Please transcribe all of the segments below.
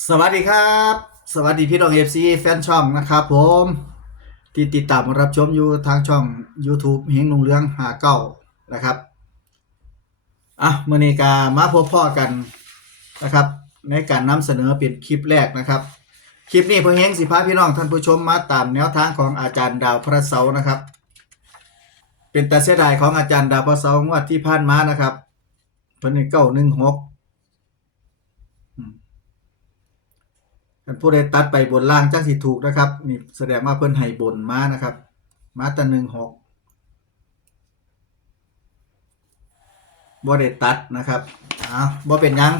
สวัสดีครับ สวัสดีพี่น้องเอฟซีแฟนช่องนะครับผมที่ติดตามรับชมอยู่ทางช่อง YouTube เฮงนุ่งเรืองหาเก้านะครับอะมื่อนี้กามาพบพ่อกันนะครับ ในการนำเสนอเป็นคลิปแรกนะครับ คลิปนี้พ่อเฮงสิพาพี่น้องท่านผู้ชมมาตามแนวทางของอาจารย์ดาวพระเสานะครับ เป็นแต่เสียดายของอาจารย์ดาวพระเสางวดที่ผ่านมานะครับเพิ่นเก้าหนึ่งหก กันผู้ใดตัดไปบนล่างจังสิถูกนะครับนี่แสดงว่าเพิ่นให้บนมานะครับ มาแตะหนึ่งหกบ่ได้ตัดนะครับอ้าวบ่เป็นยัง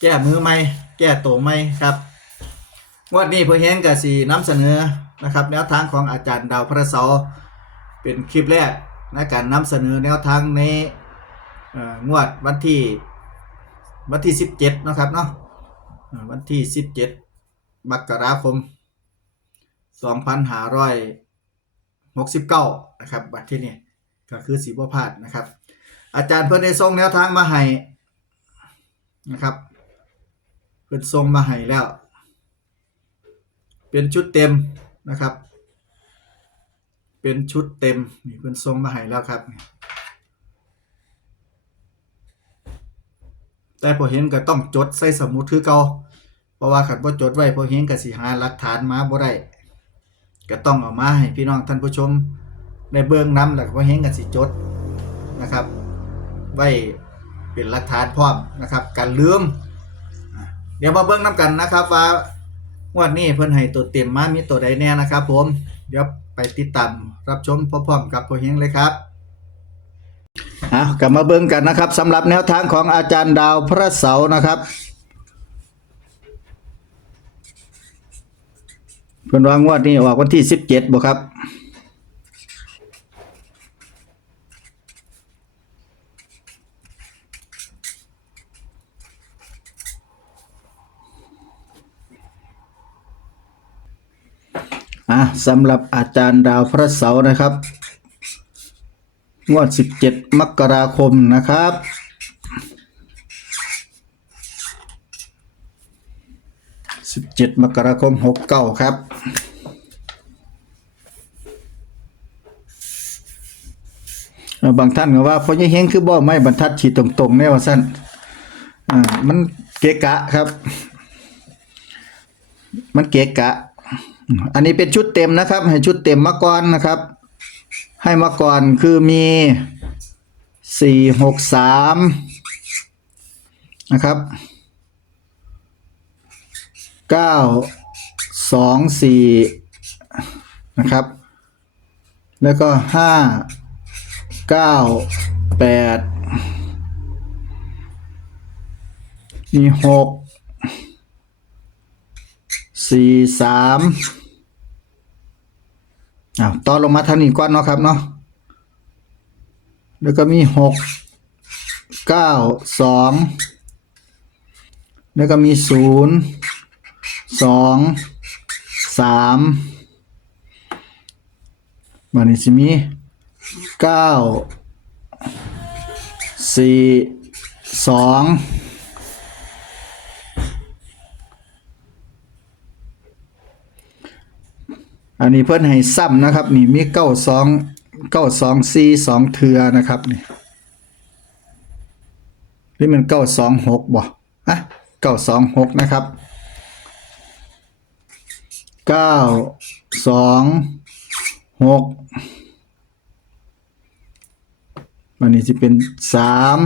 แก้มือใหม่แก้ตัวใหม่ครับงวดนี้เพื่อเห็นกับสีน้ำเสนอนะครับ แนวทางของอาจารย์ดาวพระเสาเป็นคลิปแรกในการนำเสนอแนวทางในงวดวันที่วันที่ 17 นะครับเนาะวันที่ 17 มกราคม 2569 นะครับ บัตรที่นี่ก็คือสีบัวพาดนะครับ อาจารย์เพิ่นได้ส่งแนวทางมาให้นะครับ เพิ่นส่งมาให้แล้ว เป็นชุดเต็มนะครับ เป็นชุดเต็มนี่เพิ่นส่งมาให้แล้วครับ แต่พอเห็นก็ต้องจดใส่สมุดคือเก่า เพราะว่าขันบ่จดไว้พอเห็นก็สิหาหลักฐานมาบ่ได้ก็ต้องเอามาให้พี่น้องท่านผู้ชมได้เบิ่งนํแล้วก็พอเห็นก็สิจดนะครับ ไว้เป็นหลักฐานพร้อมนะครับการลืมอะเดี๋ยวมาเบิ่งนํกันนะครับว่างวดนี้เพิ่นให้ตัวเต็มมามีตัวใดแน่นะครับ ผมเดี๋ยวไปติดตามรับชมพร้อมๆกับพอเฮงเลยครับอะกลับมาเบิ่งกันนะครับสำหรับแนวทางของอาจารย์ดาวพระเสาร์นะครับ เพิ่นวางวดนี้ออกวันที่17บ่ครับ อะสำหรับอาจารย์ดาวพระเสาร์นะครับ งวด 17 มกราคมนะครับ 17 มกราคม 69 ครับ บางท่านก็ว่าพอยังเฮงคือบ่ไม่บรรทัดฉีดตรงๆแน่ว่าสั้นมันเกะกะครับ มันเกะกะ อันนี้เป็นชุดเต็มนะครับ ให้ชุดเต็มมาก่อนนะครับ ให้มาก่อนคือมีสี่หกสามนะครับ เก้าสองสี่นะครับ แล้วก็ห้าเก้าแปดมีหกสี่สามอ้าวต่อลงมาทางนี้ก่อนเนาะครับเนาะแล้วก็มีหกเก้าสองแล้วก็มีศูนย์ สองสามมันนี้สิมีเก้าสี่สองอันนี้เพิ่นให้ซ้ำนะครับ นี่มีเก้าสองเก้าสองสี่สองเทือนะครับนี่นี่มันเก้าสองหกบ่อะเก้าสองหกนะครับ เก้าสองหกวันนี้จะเป็นสาม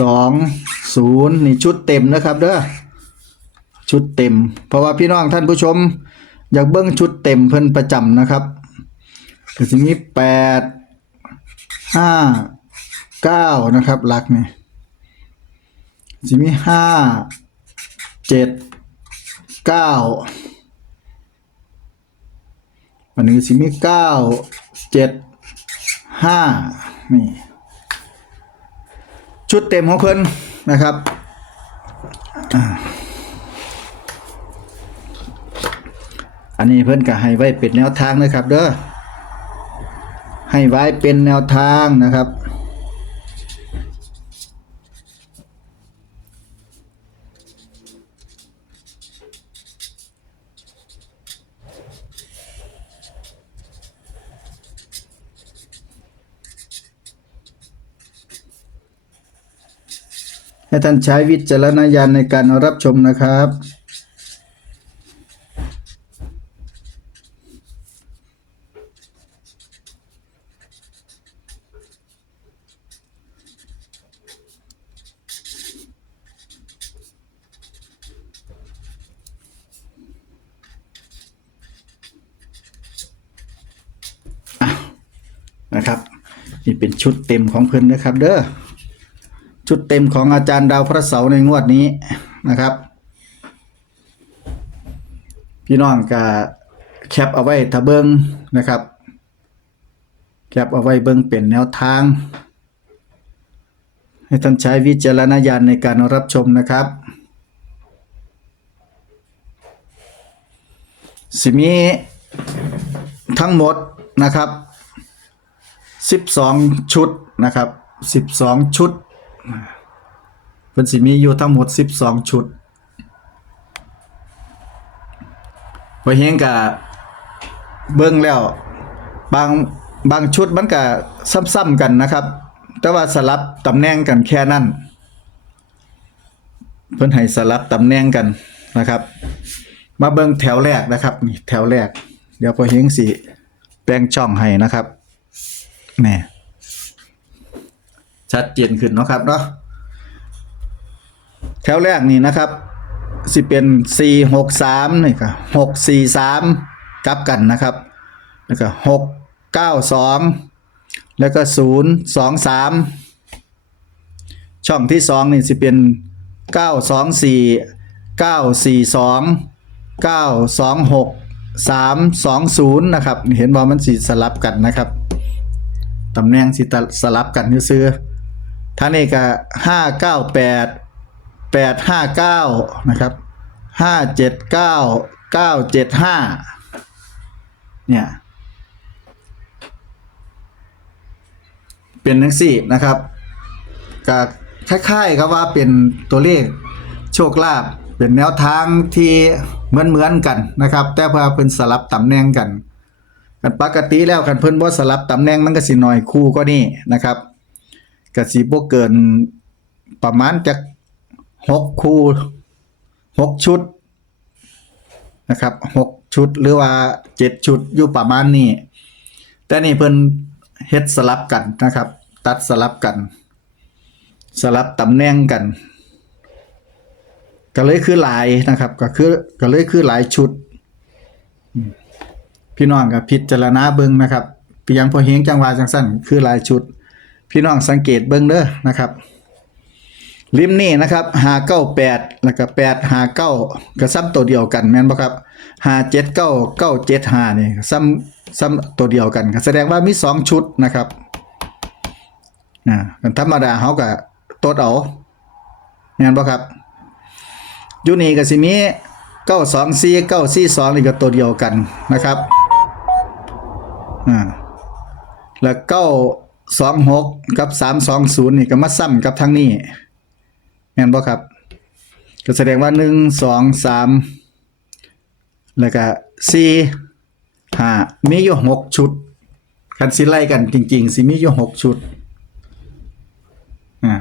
สองศูนย์นี่ชุดเต็มนะครับเด้อชุดเต็ม เพราะว่าพี่น้องท่านผู้ชม อยากเบิ้งชุดเต็มเพิ่นประจำนะครับก็จะมีแปดห้าเก้านะครับหลักเนี่ยจะมีห้าเจ็ดเก้า อันนี้สิมีเก้าเจ็ดห้านี่ชุดเต็มของเพิ่นนะครับอันนี้เพิ่นก็ให้ไว้เป็นแนวทางนะครับเด้อให้ไว้เป็นแนวทางนะครับ ให้ท่านใช้วิจารณญาณในการรับชมนะครับ นะครับ นี่เป็นชุดเต็มของเพิ่นนะครับ เด้อ ชุดเต็มของอาจารย์ดาวพระเสาร์ในงวดนี้นะครับ พี่น้องก็แคปเอาไว้ถ้าเบิงนะครับ แคปเอาไว้เบิงเป็นแนวทาง ให้ท่านใช้วิจารณญาณในการรับชมนะครับสิมีทั้งหมดนะครับ 12 ชุดนะครับ 12 ชุด เพิ่นสิมีอยู่ทั้งหมด12ชุดพอเฮงกะเบิ่งแล้ว บางบางชุดมันก็ซ้ำๆกันนะครับ แต่ว่าสลับตำแหน่งกันแค่นั้นเพิ่นให้สลับตำแหน่งกันนะครับ มาเบิ่งแถวแรกนะครับนี่แถวแรก เดี๋ยวพอเฮงสิแปลงช่องให้นะครับแม่ ชัดเจนขึ้นเนาะครับเนาะแถวแรกนี่นะครับ สิเป็น4 6 3นี่ก็6 4 3กลับกันนะครับแล้วก็6 9 2แล้วก็0 2 3ช่องที่2นี่สิเป็น9 2 4 9 4 2 9 2 6 3 2 0นะครับ เห็นว่ามันสิสลับกันนะครับตำแหน่งสิตะสลับกันซื้อ ท่านี้ก็ห้าเก้าแปดแปดห้าเก้านะครับห้าเจ็ดเก้าเก้าเจ็ดห้าเนี่ยเป็นนังสี่นะครับก็คล้ายๆครับว่าเป็นตัวเลขโชคลาภเป็นแนวทางที่เหมือนๆกันนะครับ แต่เพื่อเป็นสลับตำแหน่งกันกันปกติแล้วกันเพิ่นบ่สลับตำแหน่งมันก็สิน้อยคู่ก็นี่นะครับ ก็สิบ่เกินประมาณจัก6คู่6ชุดนะครับ6ชุดหรือว่า7ชุดอยู่ประมาณนี้ แต่นี่เพิ่นเฮ็ดสลับกันนะครับ ตัดสลับกัน สลับตำแหน่งกัน ก็เลยคือหลายนะครับ ก็คือก็เลยคือหลายชุด พี่น้องกับพิจารณาเบิ่งนะครับเพียงพอเฮงจังหวะจังสั้นคือหลายชุด พี่น้องสังเกตเบิ่งเด้อนะครับ ริมนี่นะครับหาเก้าแปดแล้วก็แปดหาเก้าก็ซ้ำตัวเดียวกันแม่นบ่ครับหาเจ็ดเก้าเก้าเจ็ดหานี่ซ้ำซ้ำตัวเดียวกันแสดงว่ามีสองชุดนะครับอ่ากันธรรมดาเขาก็ตดเอาแม่นบ่ครับยูนี่ก็สิมีเก้าสองสี่เก้าสี่สองนี่ก็ตัวเดียวกันนะครับอ่าแล้วเก้า สองหกกับสามสองศูนย์นี่ก็มาซ้ำกับทั้งนี้แม่นบ่ครับ ก็แสดงว่าหนึ่งสองสามแล้วก็สี่ห้ามีอยู่หกชุดคันสิไล่กันจริง ๆ สิมีอยู่หกชุดอ่า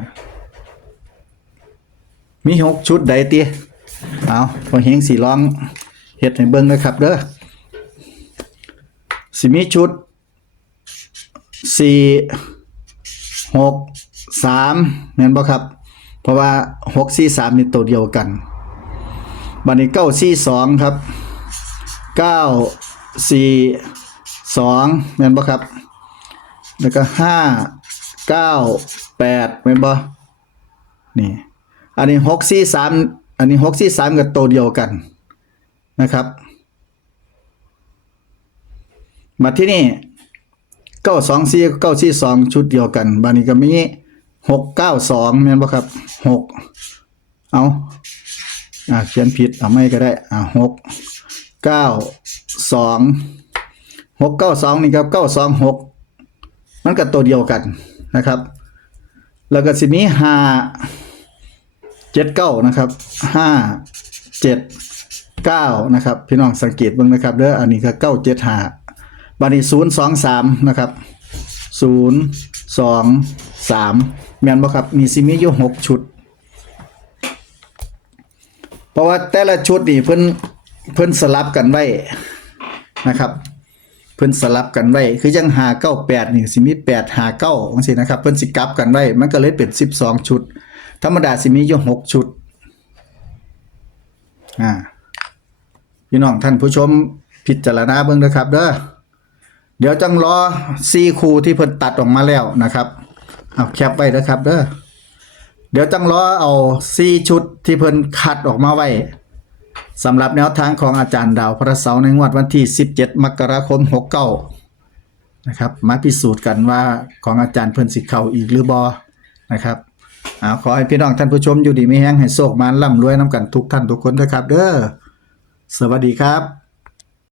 มีหกชุดใดติเอาพอเฮงสีลองเฮ็ดให้เบิ่งนะครับเด้อสิมีชุด สี่หกสามแม่นบ่ครับ เพราะว่าหกสี่สามนี่ตัวเดียวกันบัดนี้เก้าสี่สองครับเก้าสี่สองแม่นบ่ครับ แล้วก็ห้าเก้าแปดแม่นบ่นี่ อันนี้หกสี่สามอันนี้หกสี่สามกับตัวเดียวกันนะครับ มาที่นี่ เก้าสองสี่เก้าสี่สองชุดเดียวกัน บานี้ก็มีหกเก้าสองแม่นบ่ครับหกเอาอ่าเขียนผิดเอาไม่ก็ได้อ่าหกเก้าสองหกเก้าสองนี่ครับเก้าสองหกมันก็ตัวเดียวกันนะครับ แล้วก็สิมีห้าเจ็ดเก้านะครับห้าเจ็ดเก้านะครับ พี่น้องสังเกตบ้างนะครับเด้ออันนี้ก็เก้าเจ็ดห้า บัดนี้ศูนย์สองสามนะครับศูนย์สองสามแมนบ่ครับ มีซิมีอยู่หกชุด เพราะว่าแต่ละชุดนี่เพิ่นเพิ่นสลับกันไว้นะครับ เพิ่นสลับกันไว้ คือยังหาเก้าแปดนี่สิมีแปดหาเก้าจังซี่นะครับ เพิ่นสิกลับกันไว้ มันก็เลยเป็นสิบสองชุด ธรรมดาสิมีอยู่หกชุด อ่า พี่น้องท่านผู้ชมพิจารณาเบิ่งนะครับเด้อ เดี๋ยวจังรอสี่คู่ที่เพิ่นตัดออกมาแล้วนะครับเอาแคปไว้นะครับเด้อเดี๋ยวจังรอเอาสี่ชุดที่เพิ่นคัดออกมาไว้สำหรับแนวทางของอาจารย์ดาวพระเสาร์ในงวดวันที่ 17 มกราคม 69 นะครับ มาพิสูจน์กันว่าของอาจารย์เพิ่นสิเข้าอีกหรือบอนะครับอาขอให้พี่น้องท่านผู้ชมอยู่ดีไม่แห้งให้โชคมานร่ำรวยน้ำกันทุกท่านทุกคนนะครับ เด้อสวัสดีครับ